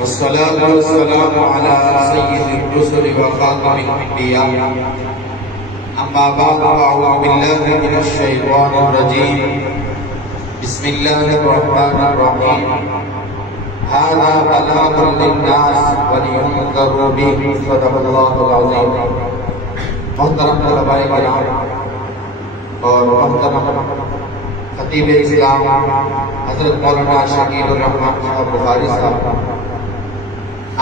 والصلاة والسلام على سيد الرسل وخاتم الأنبياء أما بعد فأعوذ بالله من الشيطان الرجيم بسم الله الرحمن الرحيم هذا بلاغ للناس ولينذروا به صدق الله العظيم. محترم طلباء کرام اور محترم خطیب اسلام حضرت مولانا شکیل الرحمان صاحب بخاری صاحب،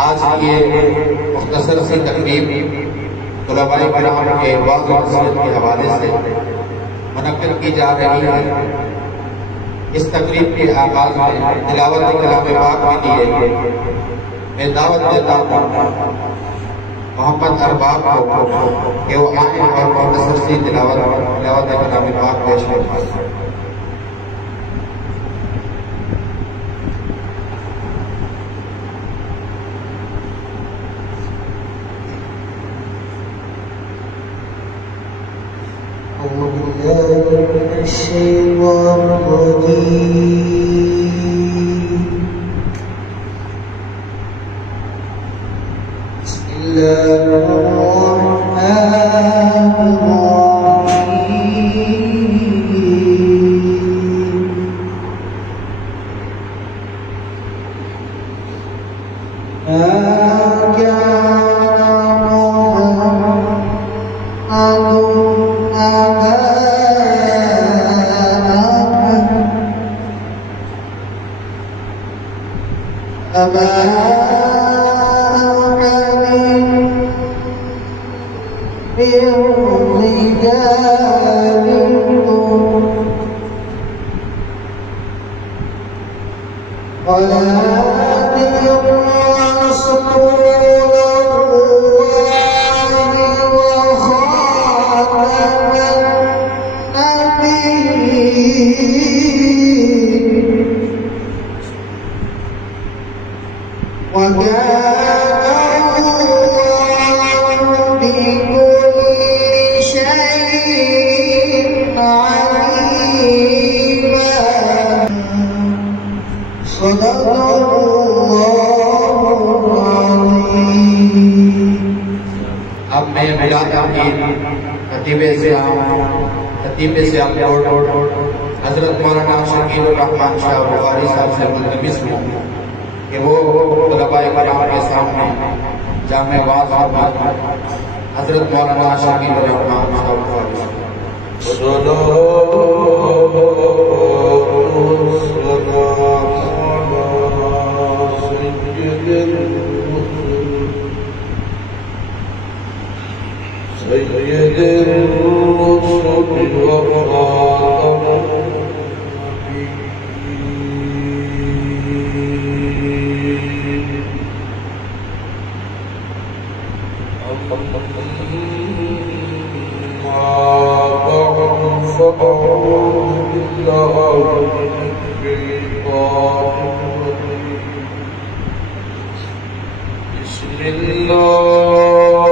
آج کی یہ مختصر سی تقریب طلباء کرام کے وعظ و نصیحت کے حوالے سے منعقد کی جا رہی ہے. اس تقریب کے آغاز میں تلاوت کلام پاک کے لیے میں دعوت دیتا ہوں محمد ارباب کو کہ وہ آئیں اور مختصر سی تلاوت کلام پاک پیش کریں. الشيطان الرجيم. بسم الله الرحمن الرحيم. ما كان خطیب اسلام حضرت مولانا شکیل الرحمان صاحب بخاری صاحب سے ملتمس ہوں کہ وہ طلباء کرام کے سامنے جامع واعظ حضرت مولانا شکیل الرحمان صاحب بخاری صاحب. سيد الرسل وخاتم النبيين. أما بعد فأعوذ بالله من الشيطان الرجيم. بسم الله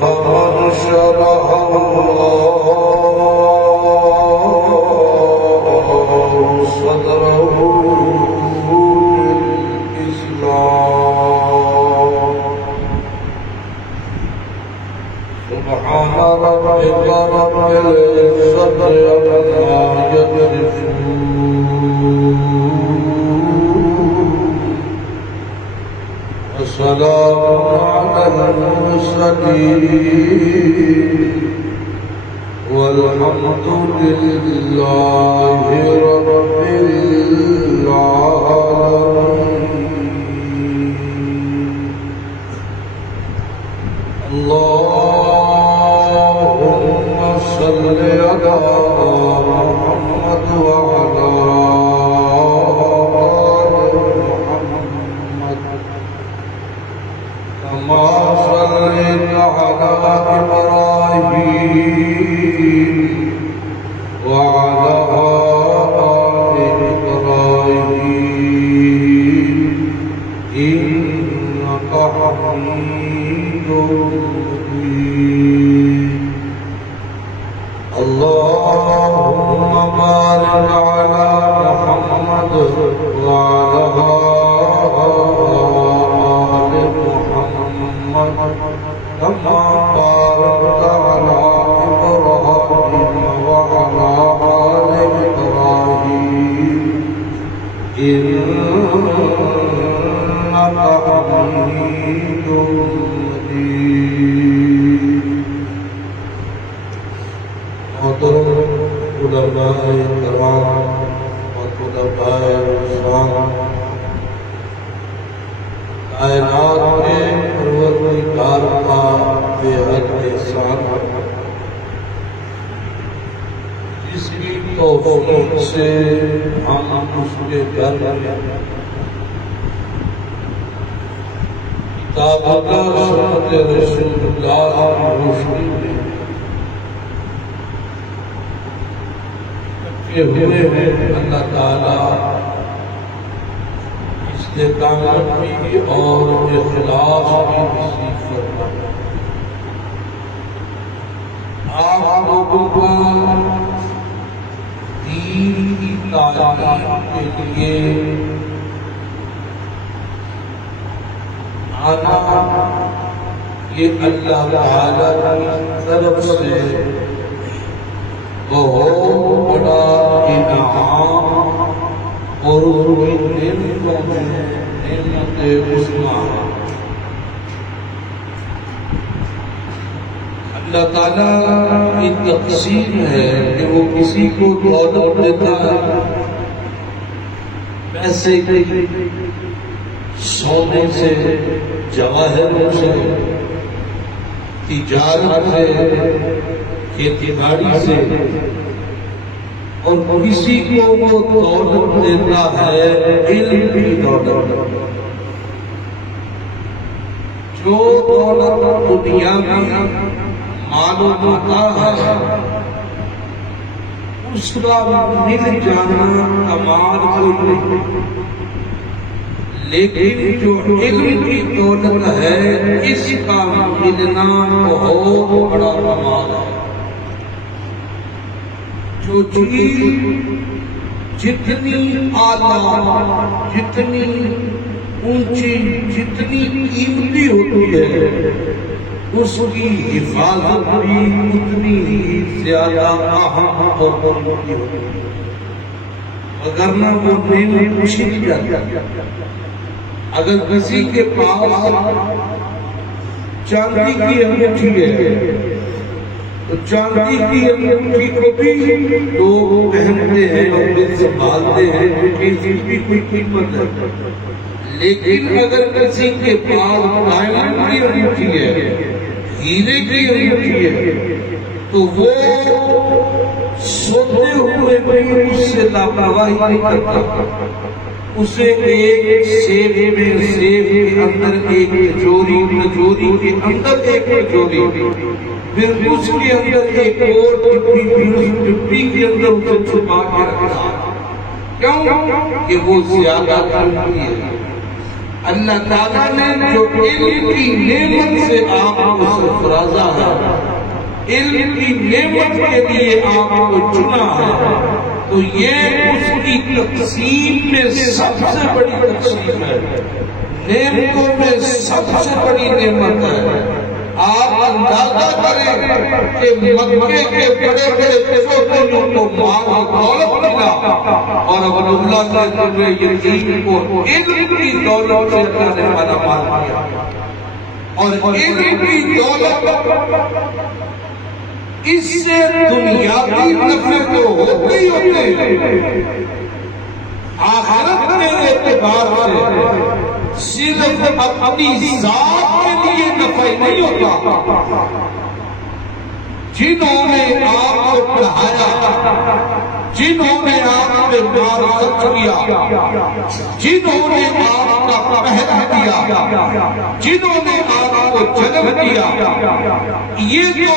فمن شرح الله صدره للإسلام سبحان ربك رب العزة عما يصفون وسلام على المرسلين والحمد لله رب العالمين. اللهم صل على محمد وعلى كما صليت على إبراهيم وعلى آل إبراهيم إنك إنك حميد مجيد اللهم بارك على محمد وعلى آل محمد كما باركت على إبراهيم وعلى آل إبراهيم إنك حميد مجيد محترم علماء کرام اور خلفاء راشدین کائنات کے پروردگار کا بے حد احسان جس کی توفیق سے ہم اس کے گھر میں کتاب اللہ سنت رسول اللہ کی روشنی میں ہوئے ہیں اللہ تعالیٰ استقامت کی اور اخلاص کی نصیب فرمائے آپ لوگوں کو دین کی تعلیم کے لیے آنا یہ اللہ تعالیٰ کی طرف سے بہت بڑا انعام اور نعمتوں میں نعمت عظمیٰ ہے۔ اللہ تعالیٰ کی تقسیم ہے کہ وہ کسی کو دولت دیتا ہے، پیسے کی، سونے سے، جواہروں سے، تجارت سے، کھیتی باڑی سے، اور کسی کو وہ دولت دیتا ہے علم کی دولت۔ جو دولت دنیا میں معلوم ہوتا ہے اس کا مل جانا کمال کوئی نہیں، لیکن جو علم کی دولت ہے اس کا ملنا بہت بڑا کمال ہے۔ جو چیز جتنی اعلیٰ، جتنی اونچی، جتنی قیمتی ہوتی ہے اس کی حفاظت بھی اتنی ہی زیادہ اہم اور قیمتی ہوتی ہے، وگرنہ وہ نعمت چھن جاتی ہے۔ اگر کسی کے پاس چاندی کی انگوٹھی ہے تو چاندی کی انگوٹھی کو بھی لوگ پہنتے ہیں اور سنبھالتے ہیں کیونکہ اس کی بھی کوئی قیمت ہے، لیکن اگر کسی کے پاس ڈائمنڈ کی انگوٹھی ہے، ہیرے کی انگوٹھی ہے، تو وہ سوتے ہوئے بھی اس سے لاپرواہی نہیں کرتا، اسے ایک سیب میں سیب کے اندر ایک کچوری، کچوری کے اندر ایک کچوری، پھر اس کے اندر ایک اور ٹپی، پھر اس ٹپی کے اندر اسے چھپا کے رکھا۔ کیوں کہ وہ زیادہ قیمتی ہے۔ اللہ تعالیٰ نے جو علم کی نعمت سے آپ کو سرفرازا ہے، علم کی نعمت کے لیے آپ کو چنا ہے، تو یہ اس کی تقسیم میں سب سے بڑی تقسیم ہے، نعمتوں میں سب سے بڑی نعمت ہے۔ آپ اندازہ کریں کہ مکے کے بڑے بڑے چوبوں کو مال و دولت ملا اور عبداللہ کے ذریعے یتیم کو علم کی دولت سے اللہ نے مالا مال کیا، اور علم کی دولت اس سے دنیاوی نفع تو ہوتے ہی ہوتے ہیں، آخرت کے اعتبار سے صرف اپنی ذات کے لیے نفع نہیں ہوتا۔ جنہوں نے آپ کو پڑھایا، جنہوں نے آپ پہ مال خرچ کیا، جنہوں نے آپ کا پہرا کیا، جنہوں نے آپ کو جنم کیا، یہ جو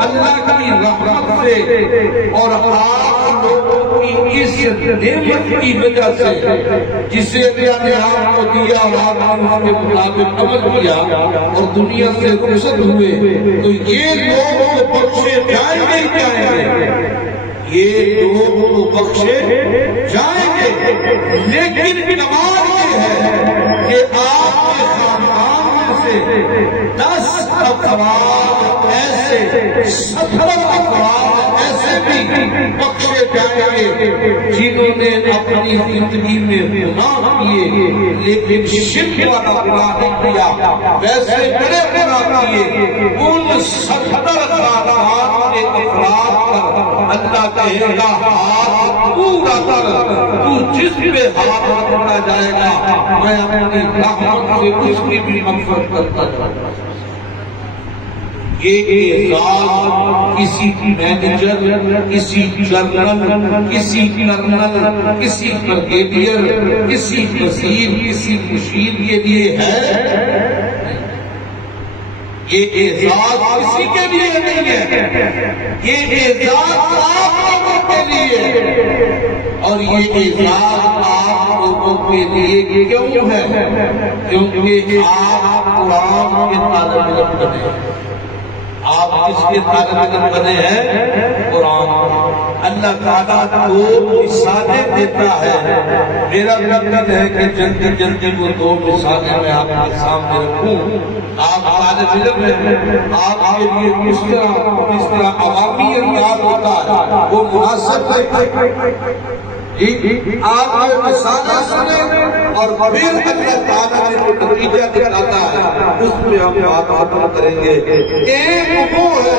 اللہ کی رحمت سے اور آپ لوگوں کی اس نعمت کی وجہ سے جسے اللہ نے آپ کو دیا اور آپ کے مطابق عمل کیا اور دنیا سے رخصت ہوئے تو یہ لوگ تو بخشے جائیں گے ہی جائیں گے، یہ لوگ تو بخشے جائیں گے، لیکن کمال یہ ہے کہ آپ کے خاندان میں سے 10 افراد ایسے 17 افراد ایسے بھی بخشے جائیں گے جنہوں نے اپنی زندگی میں گناہ کیے لیکن شرک والا گناہ نہیں کیا، ویسے بڑے گناہ کیے، ان 17 خاندان کے افراد پر اللہ کہے گا ہاتھ پورا کر، تو جس پہ ہاتھ رکھا جائے گا میں اپنی رحمت سے اس کی بھی مغفرت کرتا جاؤں۔ یہ اعزاز کسی مینیجر، کسی جنرل، کسی کرنل، کسی بریگیڈیئر، کسی وزیر، کسی مشیر کے لیے ہے، یہ اعزاز کسی کے لیے نہیں ہے، یہ اعزاز آپ لوگوں کے لیے، اور یہ اعزاز آپ لوگوں کے لیے کیوں ہے؟ کیونکہ آپ قرآن کے طالب علم بنے ہیں۔ آپ کس کے طالب علم بنے ہیں؟ قرآن۔ اللہ تعالیٰ دو مثالیں دیتا ہے، میرا مقصد ہے کہ جلدی جلدی وہ 2 مثالیں میں آپ کے سامنے رکھوں۔ آپ طالب علم ہیں، آپ کے لیے کس طرح عوامی انداز ہوتا ہے وہ مناسب ہے۔ آپ یہ مثالیں سنیں اور پھر اللہ تعالیٰ نے جو نتیجہ دکھاتا ہے اس پہ ہم بات ختم کریں گے۔ ایک وہ ہے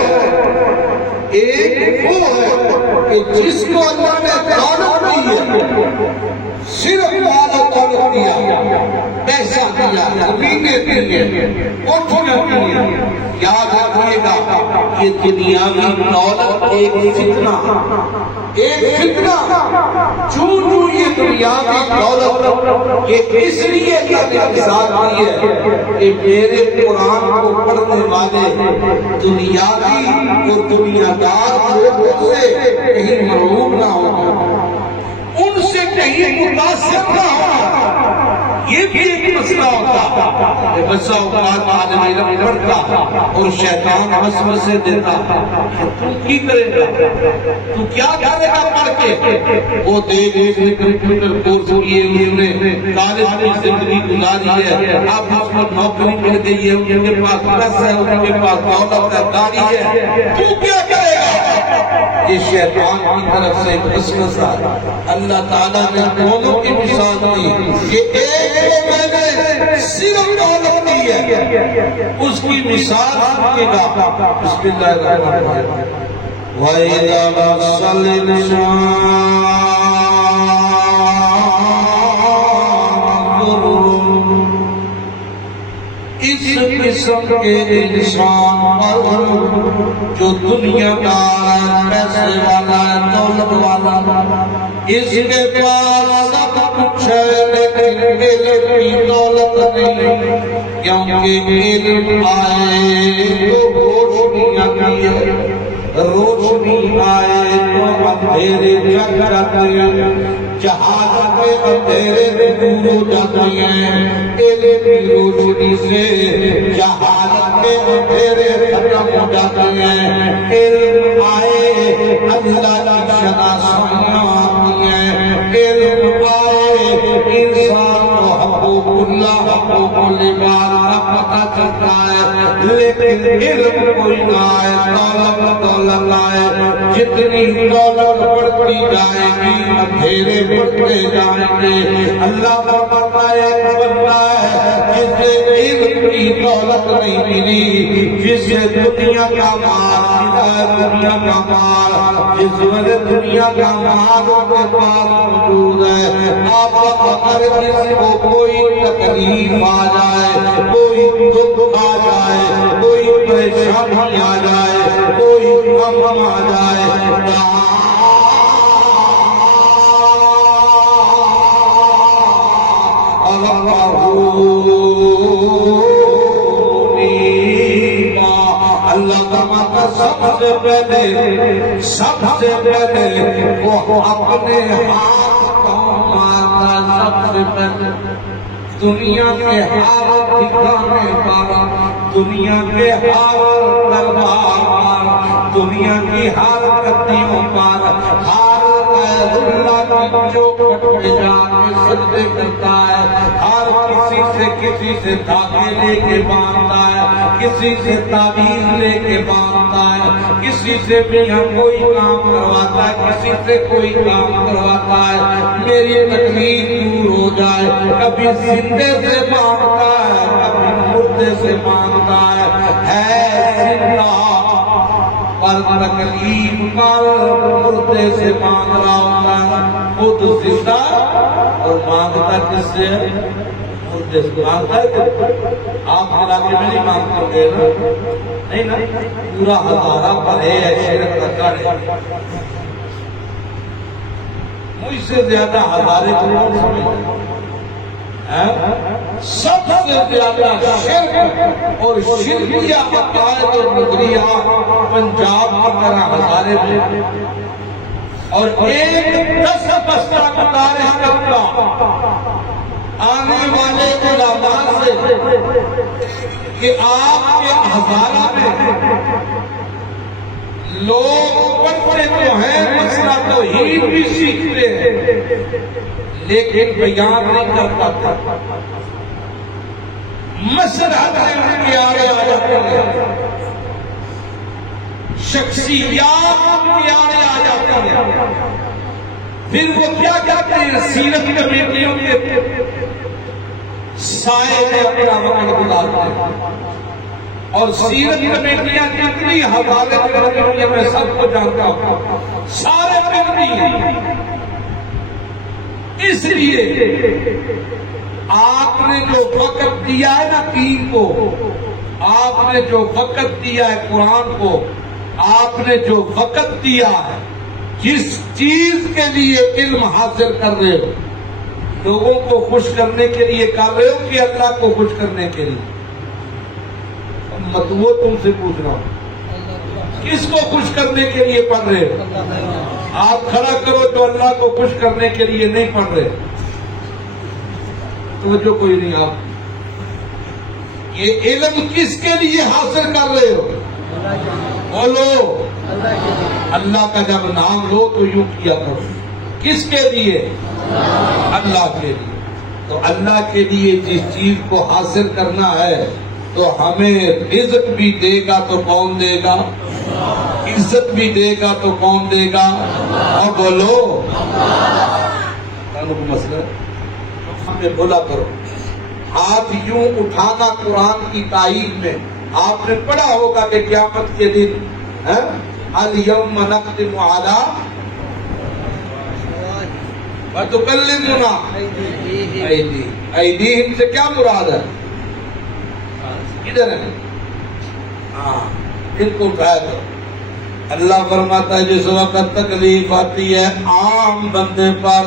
کہ جس کو اللہ نے دولت دی ہے، صرف مال و دولت دیا، پیسہ دیا، زمینیں دیے، کوٹھیاں دی، یاد رکھیے گا یہ دنیاوی دولت ایک فتنہ، چوں یہ دنیاوی دولت یہ اس لیے مثال دی ہے کہ میرے قرآن کو پڑھنے والے دنیاوی اور دنیا دار لوگوں سے کہیں محروم نہ ہو، ان سے کہیں متاثر نہ ہو۔ یہ بھی ایک مسئلہ ہوتا کہ بچہ اوقات عالم علم پڑھتا اور شیطان وسوسے دیتا کہ تم کی کرے گا، تو کیا کرے گا پڑھ کے؟ وہ دیکھ نے کمپیوٹر کورس کیے، انہوں نے کالج کی زندگی گزاری ہے، اب اس کو نوکری مل گئی ہے، ان کے پاس پیسہ ہے، ان کے پاس دولت ہے، گاڑی ہے، تو کیا کرے گا؟ یہ شیطان کی طرف سے وسوسہ۔ اللہ تعالیٰ نے دونوں کی مثال دی کہ ایک کو میں نے صرف دولت دی ہے، اس کی مثال سنیے گا۔ بسم اللہ الرحمن الرحیم۔ وَإِذَا مَسَّ الْإِنسَانَ اس قسم کے انسان پر جو دنیا دار پیسے والا دولت والا، اس کے پاس سب کچھ ہے لیکن علم کی دولت نہیں، کیونکہ علم آئے تو روشنی آتی ہے، روشنی آئے تو اندھیرے جگ جاتے ہیں، جہالت میں اندھیرے دور ہو جاتے ہیں، علم کی روشنی سے جہالت میں اندھیرے ختم ہو جاتے ہیں، علم آئے اللہ کی شناسیاں آتی ہیں، علم آئے انسان کو حقوق اللہ حقوق العباد کا پتہ چلتا ہے، لیکن علم کوئی نہ آئے، دولت آئے، جتنی دولت بڑھتی جائے گی اندھیرے بڑھتے جائیں گے۔ اللہ فرماتا ہے ایک بندہ ہے جسے علم کی دولت نہیں ملی، جسے دنیا کا مال، دنیا کا مال، جس میں دنیا کا مال اس کے پاس موجود ہے، آپ اگر جس کو کوئی تکلیف آ جائے، کوئی دکھ آ جائے، کوئی پریشانی آ جائے، کوئی غم آ جائے، اللہ سب سے پہلے وہ اپنے ہاتھ کو مارتا، سب سے پہلے دنیا کے ہر ٹھکانے پر، دنیا کے ہر دربار پر، دنیا کی ہر گدیوں پر، ہر اللہ کی چوکھٹ پہ جا کے سجدے کرتا ہے، ہر کسی سے دھاگے لے کے باندھتا ہے، کسی سے تعویذ لے کے باندھتا ہے، کسی سے بھی کوئی کام کرواتا ہے، کسی سے کوئی کام کرواتا ہے، میری تکلیف دور ہو جائے، کبھی زندے سے مانگتا ہے، کبھی مردے سے مانگتا ہے زندہ پر تکلیف پر مردے سے مانگ رہا ہوتا ہے، خود زندہ اور مانگتا کس سے؟ مردے سے مانگتا ہے۔ آپ علاقے میں نہیں مانگتے گے نا؟ نہیں نا، پورا ہزارہ پر ہے شرک کا گڑھ، مجھ سے زیادہ ہزارے کو کون سمجھتا ہے؟ سب سے زیادہ شرک اور شرکیہ عقائد اور نظریہ پنجاب کی طرح ہزارے میں، اور ایک 10 بستہ گزارش کرتا آنے والے علماء سے کہ آپ کے ہزارہ میں لوگ پڑھتے تو ہیں، مسئلہ توحید بھی سیکھتے ہیں، لیکن بیان نہیں کر پاتے، مسئلہ ان کے آڑے آ جاتے ہیں، شخصیات کے آڑے آ جاتے ہیں، پھر وہ کیا کہتے ہیں؟ سیرت کمیٹیوں کے سائے میں اپنا وقت گزارتے ہیں، اور سیرت کمیٹیاں کتنی حوالے کرتی ہیں میں سب کو جانتا ہوں، سارے کرتی ہیں۔ اس لیے آپ نے جو وقت دیا ہے نا دین کو، آپ نے جو وقت دیا ہے قرآن کو، آپ نے جو وقت دیا ہے، جس چیز کے لیے علم حاصل کر رہے ہو، لوگوں کو خوش کرنے کے لیے کر رہے ہو کہ اللہ کو خوش کرنے کے لیے؟ وہ تم سے پوچھ رہا ہوں، کس کو خوش کرنے کے لیے پڑھ رہے ہو؟ آپ کھڑا کرو تو اللہ کو خوش کرنے کے لیے نہیں پڑھ رہے، توجہ کوئی نہیں۔ آپ یہ علم کس کے لیے حاصل کر رہے ہو؟ بولو۔ اللہ کا جب نام لو تو یوں کیا کرو، کس کے لیے؟ اللہ کے لیے۔ تو اللہ کے لیے جس چیز کو حاصل کرنا ہے تو ہمیں رزق بھی دے گا تو کون دے گا؟ عزت بھی دے گا تو کون دے گا؟ اور بولو۔ مسئلہ ہمیں بولا کرو، ہاتھ یوں اٹھانا قرآن کی تائید میں۔ آپ نے پڑھا ہوگا کہ قیامت کے دن اليوم نختم علی وتکلمنا ایدیہم سے کیا مراد ہے؟ کدھر ہے؟ ان کو اٹھایا کرو۔ اللہ فرماتا ہے جس وقت تکلیف آتی ہے عام بندے پر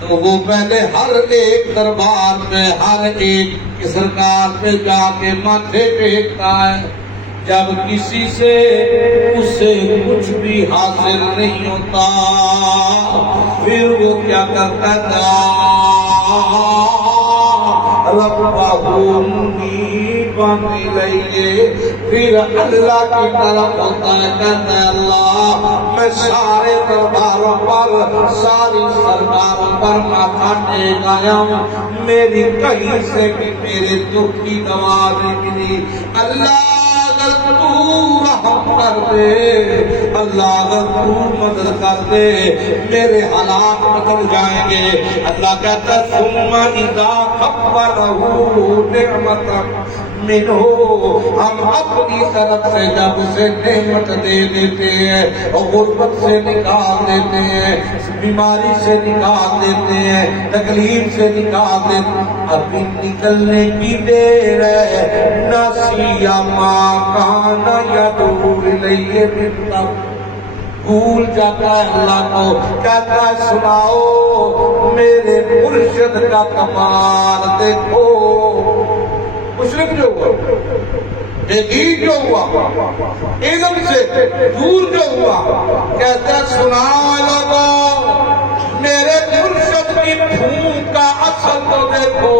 تو وہ پہلے ہر ایک دربار میں ہر ایک سرکار پہ جا کے ماتھے ٹیکتا ہے۔ جب کسی سے اسے کچھ بھی حاصل نہیں ہوتا پھر وہ کیا کرتا تھا؟ پھر اللہ کی طرف ہوتا ہے، کہتا ہے اللہ میں سارے درباروں پر ساری سرکاروں پر ماتھا ٹیک آیا ہوں، میری کہیں سے بھی میرے دکھ کی دوا نہیں ملی۔ اللہ اگر تو رحم کر دے، اللہ اگر تو مدد کر دے، میرے حالات بدل جائیں گے۔ اللہ کہتا ہے ثم اذا خولہ نعمتا منہ، ہم اپنی طرف سے جب اسے نعمت دے دیتے ہیں، غربت سے نکال دیتے ہیں، بیماری سے نکال دیتے ہیں، تکلیف سے نکال دیتے ہیں، ابھی نکلنے کی دیر ہے، نسی ما کان یدعو الیہ من قبل، بھول جاتا ہے اللہ کو، کہتا ہے سناؤ میرے مرشد کا کمال دیکھو۔ مشرک جو ہوا بعید جو ہوا، علم سے دور جو ہوا، کہتا ہے سنا لوگو میرے مرشد کی پھونک کا اثر تو دیکھو،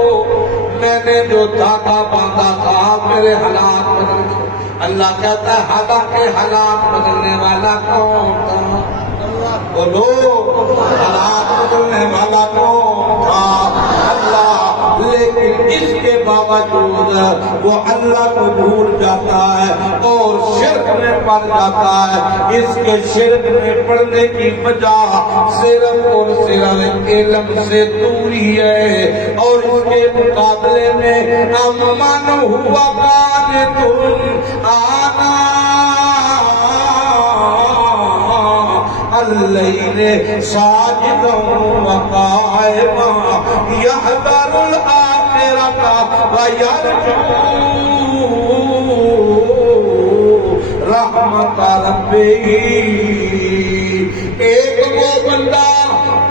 میں نے جو دھاگا باندھا تھا میرے حالات بدل گئے۔ اللہ کہتا ہے حالانکہ حالات بدلنے والا کون تھا؟ بولو حالات بدلنے والا کون تھا؟ اللہ۔ لیکن اس کے باوجود وہ اللہ کو بھول جاتا ہے اور شرک میں پڑ جاتا ہے۔ اس کے شرک میں پڑنے کی وجہ صرف اور صرف علم سے دوری ہے، اور اس کے مقابلے میں امن ہوا قانتٌ آنا اللیل ساجدا وقائما یحذر الآخرۃ ویرجو رحمت ربہ۔ ایک وہ بندہ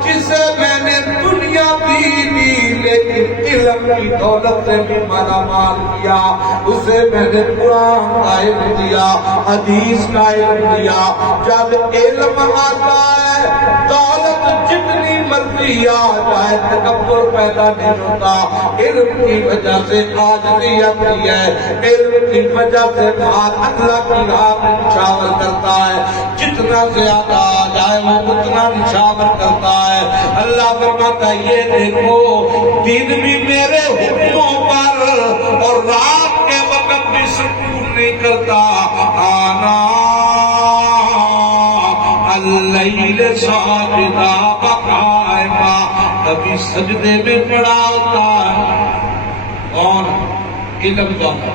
جسے میں نے دنیا بھی دی لیکن علم کی دولت سے بھی مالا مال کیا، اسے میں نے قرآن کا علم دیا، حدیث کا علم دیا۔ جب علم آتا ہے دولت جتنی مرضی آ جائے تکبر پیدا نہیں ہوتا۔ علم کی وجہ سے عاجزی آتی ہے، علم کی وجہ سے اللہ کی راہ میں نشاور کرتا ہے، جتنا زیادہ آ جائے وہ اتنا نشاور کرتا ہے۔ اللہ فرماتا ہے یہ دیکھو دن بھی میرے حکموں پر اور رات کے وقت بھی سکون نہیں کرتا، آنا اللیل ساجدا وقائما، کبھی سجدے میں پڑا ہوتا ہے۔ کون؟ علم والا۔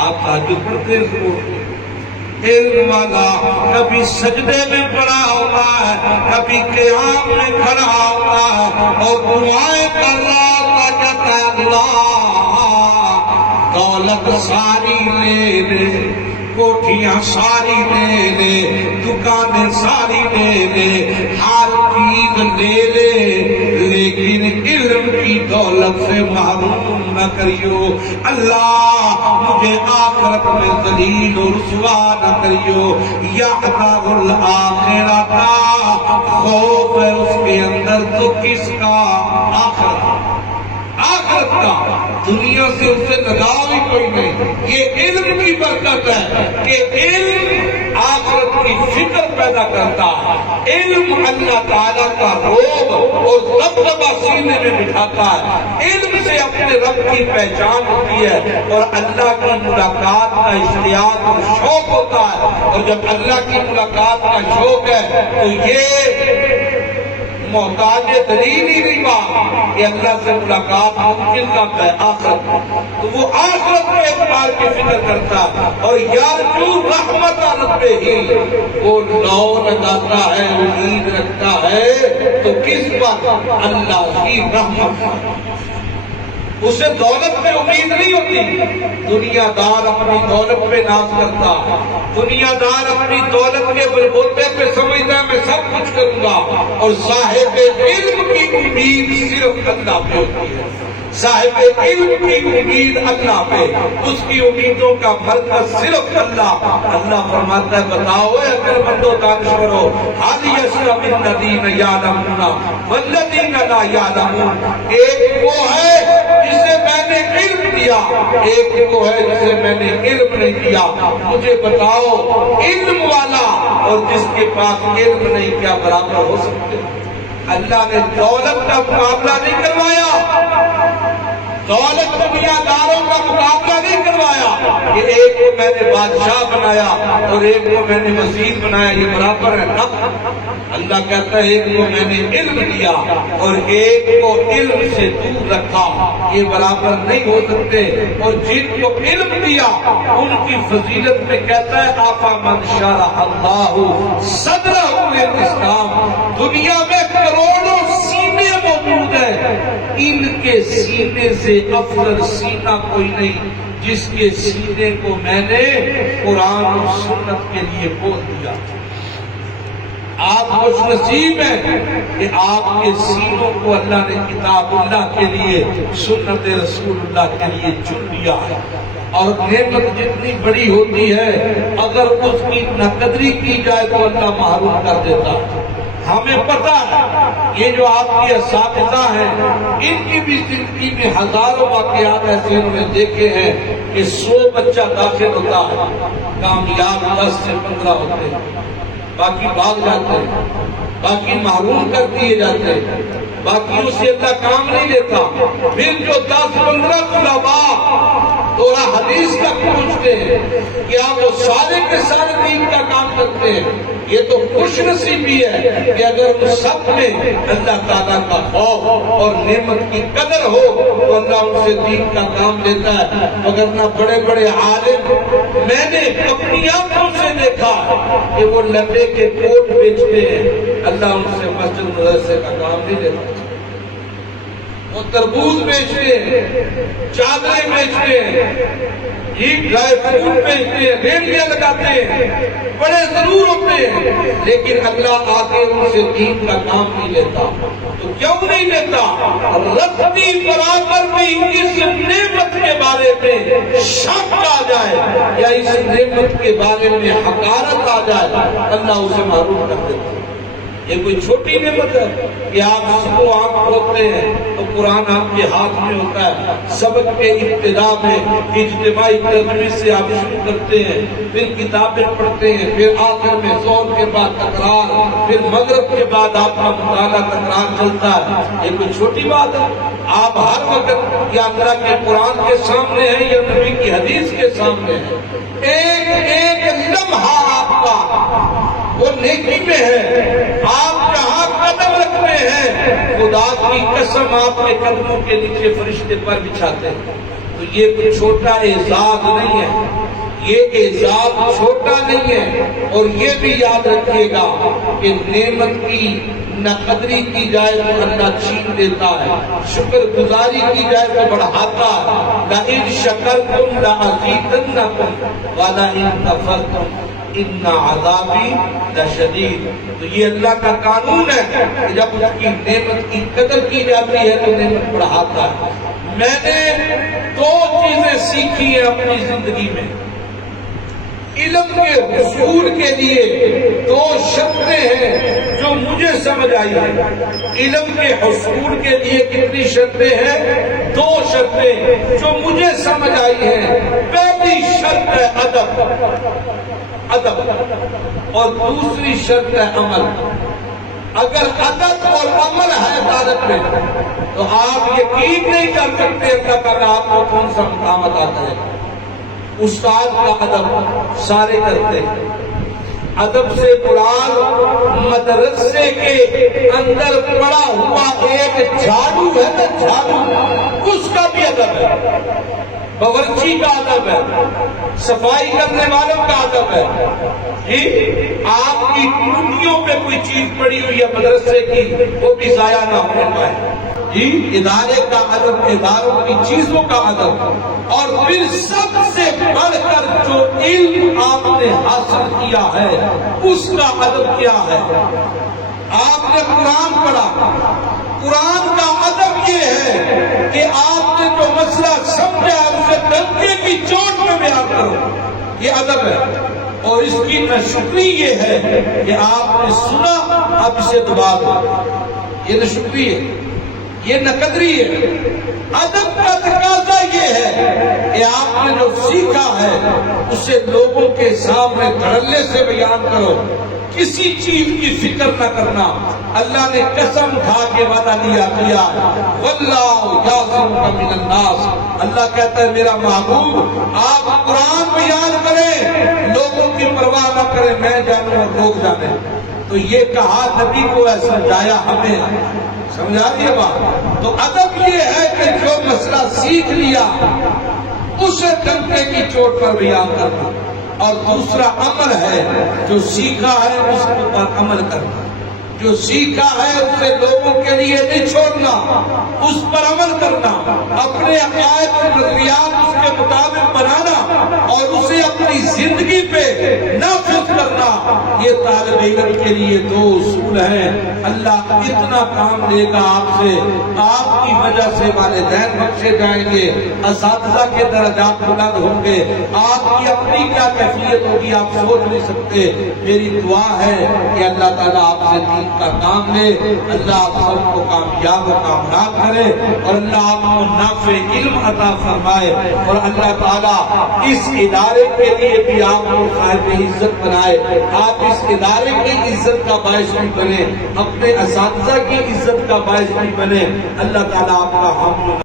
آپ تہجد پڑھتے ہیں؟ علم والا کبھی سجدے میں پڑا ہوتا ہے، کبھی قیام میں کھڑا ہوتا ہے اور دعائیں کر رہا ہوتا کہتا ہے اللہ دولت ساری لے لے، کوٹھیاں ساری لے لے، دکانیں ساری لے لے، ہر چیز لے لے، لیکن علم کی دولت سے محروم نہ کریو۔ اللہ مجھے آخرت میں ذلیل و رسوا نہ کریو۔ یحذر الآخرۃ، خوف ہے اس کے اندر تو کس کا؟ آخرت کا۔ دنیا سے اسے لگاؤ ہی کوئی نہیں۔ یہ علم کی برکت ہے کہ علم آخرت کی فکر پیدا کرتا ہے۔ علم اللہ تعالیٰ کا روب اور دبدبہ سینے میں بٹھاتا ہے۔ علم سے اپنے رب کی پہچان ہوتی ہے اور اللہ کی ملاقات کا اشتیاق اور شوق ہوتا ہے، اور جب اللہ کی ملاقات کا شوق ہے تو یہ محتاج دلیل ہی نہیں بات کہ اللہ سے ملاقات ممکن کب ہے؟ آخرت میں۔ تو وہ آخرت کے اعتبار کی فکر کرتا اور یارجو رحمت ربہ ہی، وہ لو لگاتا ہے، امید رکھتا ہے تو کس پر؟ اللہ کی رحمت۔ اسے دولت میں امید نہیں ہوتی۔ دنیا دار اپنی دولت پہ ناز کرتا، دنیا دار اپنی دولت کے بلبوتے پہ سمجھتا ہے میں سب کچھ کروں گا، اور صاحب علم کی امید صرف اللہ پہ ہوتی ہے۔ صاحب علم کی امید اللہ پہ، اس کی امیدوں کا مرکز صرف اللہ۔ اللہ فرماتا ہے بتاؤ اے اگر بندو دانش کرو، حال یستوی الذین یعلمون والذین لا یعلمون۔ ایک وہ ہے جسے میں نے علم دیا، ایک وہ ہے جسے میں نے علم نہیں دیا۔ مجھے بتاؤ علم والا اور جس کے پاس علم نہیں کیا برابر ہو سکتے؟ اللہ نے دولت کا مقابلہ نہیں کروایا، دولت دنیا داروں کا مقابلہ نہیں کروایا کہ ایک کو میں نے بادشاہ بنایا اور ایک کو میں نے وزیر بنایا، یہ برابر ہے نہ۔ اللہ کہتا ہے ایک کو میں نے علم دیا اور ایک کو علم سے دور رکھا، یہ برابر نہیں ہو سکتے۔ اور جن کو علم دیا ان کی فضیلت میں کہتا ہے افمن شرح اللہ صدرہ للاسلام، دنیا میں کروڑوں سینے موجود ہیں، ان کے سینے سے افضل سینہ کوئی نہیں جس کے سینے کو میں نے قرآن اور سنت کے لیے کھول دیا۔ آپ خوش نصیب ہیں کہ آپ کے سینوں کو اللہ نے کتاب اللہ کے لیے، سنت رسول اللہ کے لیے چن لیا ہے۔ اور نعمت جتنی بڑی ہوتی ہے اگر اس کی ناقدری کی جائے تو اللہ محروم کر دیتا ہے۔ ہمیں پتا ہے یہ جو آپ کے اساتذہ ہیں ان کی بھی زندگی میں ہزاروں واقعات ایسے انہوں نے دیکھے ہیں کہ 100 بچہ داخل ہوتا ہے، کامیاب 10 سے 15 ہوتے ہیں، باقی بھاگ جاتے ہیں، باقی محروم کر دیے جاتے ہیں، باقی اسے اللہ کام نہیں لیتا۔ پھر جو 10-15 طلباء تھوڑا حدیث تک پہنچتے ہیں کیا وہ سارے کے سارے دین کا کام کرتے ہیں؟ یہ تو خوش نصیبی ہے کہ اگر ان سب میں اللہ تعالیٰ کا خوف اور نعمت کی قدر ہو تو اللہ ان سے دین کا کام لیتا ہے۔ وگرنہ بڑے بڑے عالم میں نے اپنی آنکھوں سے دیکھا کہ وہ لمبے کے کوٹ بیچتے ہیں، اللہ ان سے مسجد مدرسے کا کام نہیں لیتا۔ وہ تربوز بیچتے ہیں، چادریں بیچتے ہیں، ڈرائی فروٹ بیچتے ہیں، ریڑیاں لگاتے ہیں، بڑے ضرور ہوتے ہیں، لیکن اللہ آگے ان سے دین کا کام نہیں لیتا۔ تو کیوں نہیں لیتا؟ رتی برابر بھی اس نعمت کے بارے میں شک آ جائے یا اس نعمت کے بارے میں حقارت آ جائے اللہ اسے محروم کر دیتا ہے۔ یہ کوئی چھوٹی نعمت ہے کہ آپ صبح آنکھ کھولتے ہیں تو قرآن آپ کے ہاتھ میں ہوتا ہے، سبق کے ابتدا میں اجتماعی ترجمے سے آپ شروع کرتے ہیں، پھر کتابیں پڑھتے ہیں، پھر آخر میں ظہر کے بعد تکرار، پھر مغرب کے بعد آپ کا مطالعہ تکرار چلتا ہے۔ یہ کوئی چھوٹی بات ہے؟ آپ ہر وقت یا اللہ کے قرآن کے سامنے ہیں یا نبی کی حدیث کے سامنے ہیں، ایک لمحہ آپ کا وہ نیکی میں ہے، آپ جہاں قدم رکھتے ہیں خدا کی قسم آپ کے قدموں کے نیچے فرشتے پر بچھاتے ہیں۔ تو یہ کوئی چھوٹا اعزاز نہیں ہے، یہ اعزاز چھوٹا نہیں ہے۔ اور یہ بھی یاد رکھیے گا کہ نعمت کی ناقدری کی جائے تو اللہ چھین دیتا ہے، شکر گزاری کی جائے تو بڑھاتا ہے۔ لَإِن شَكَرْتُمْ لَأَزِيدَنَّكُمْ وَلَئِن كَفَرْتُمْ ان عذابی لشدید۔ تو یہ اللہ کا قانون ہے کہ جب اس کی نعمت کی قدر کی جاتی ہے تو نعمت بڑھاتا ہے۔ میں نے 2 چیزیں سیکھی ہیں اپنی زندگی میں۔ علم کے حصول کے لیے 2 شرطیں ہیں جو مجھے سمجھ آئی ہیں۔ علم کے حصول کے لیے کتنی شرطیں ہیں؟ 2 شرطیں جو مجھے سمجھ آئی ہیں۔ پہلی شرط ہے ادب اور دوسری شرط ہے عمل۔ اگر ادب اور عمل ہے طالب میں تو آپ یقین نہیں کر سکتے اللہ تعالیٰ آپ کو کون سا مقام عطا کرے۔ استاد کا ادب سارے کرتے ہیں، ادب سے مراد مدرسے کے اندر پڑا ہوا ایک جھاڑو ہے نا، جھاڑو، اس کا بھی ادب ہے، باورچی کا ادب ہے، صفائی کرنے والوں کا ادب ہے۔ جی آپ کی ٹوٹیوں پہ کوئی چیز پڑی ہوئی ہے مدرسے کی، وہ بھی ضائع نہ ہونے پائے۔ جی ادارے کا ادب، اداروں کی چیزوں کا ادب، اور پھر سب سے بڑھ کر جو علم آپ نے حاصل کیا ہے اس کا ادب کیا ہے؟ آپ نے قرآن پڑھا، قرآن کا ادب یہ ہے کہ آپ نے جو مسئلہ سمجھا اسے ڈنکے کی چوٹ میں بیان کرو، یہ ادب ہے۔ اور اس کی ناشکری یہ ہے کہ آپ نے سنا اب اسے دبا دو، یہ ناشکری ہے، یہ ناقدری ہے۔ ادب کا تقاضا یہ ہے کہ آپ نے جو سیکھا ہے اسے لوگوں کے سامنے دھڑلے سے بیان کرو، کسی چیز کی فکر نہ کرنا۔ اللہ نے قسم کھا کے وعدہ لیا کیا، واللہ یعصمک من الناس، اللہ کہتا ہے میرا محبوب آپ قرآن بیان کریں، لوگوں کی پرواہ نہ کریں، میں جانوں اور لوگ جانیں۔ تو یہ کہا نبی کو ہے، سمجھایا ہمیں، سمجھا دیا بات۔ تو ادب یہ ہے کہ جو مسئلہ سیکھ لیا اسے ڈنکے کی چوٹ پر بیان کرنا، اور دوسرا عمل ہے، جو سیکھا ہے اس پر عمل کرنا، جو سیکھا ہے اسے لوگوں کے لیے نہیں چھوڑنا، اس پر عمل کرنا، اپنے عقائد اور نظریات اس کے مطابق بنانا اور اسے اپنی زندگی پہ نافذ کرنا۔ یہ طالب علم کے لیے 2 اصول ہیں۔ اللہ اتنا کام لے گا آپ سے، آپ کی وجہ سے والدین بخشے جائیں گے، اساتذہ کے درجات بلند ہوں گے، آپ کی اپنی کیا کیفیت ہوگی آپ سوچ نہیں سکتے۔ میری دعا ہے کہ اللہ تعالیٰ آپ سے دین کا کام لے، اللہ آپ سب کو کامیاب و کامیاب کرے، اور اللہ آپ کو نافع علم عطا فرمائے، اور اللہ تعالیٰ اس ادارے کے لیے بھی آپ کو صاحب عزت بنائے، آپ اس ادارے کی عزت کا باعث بھی بنے، اپنے اساتذہ کی عزت کا باعث بھی بنے۔ اللہ تعالیٰ آپ کا حامل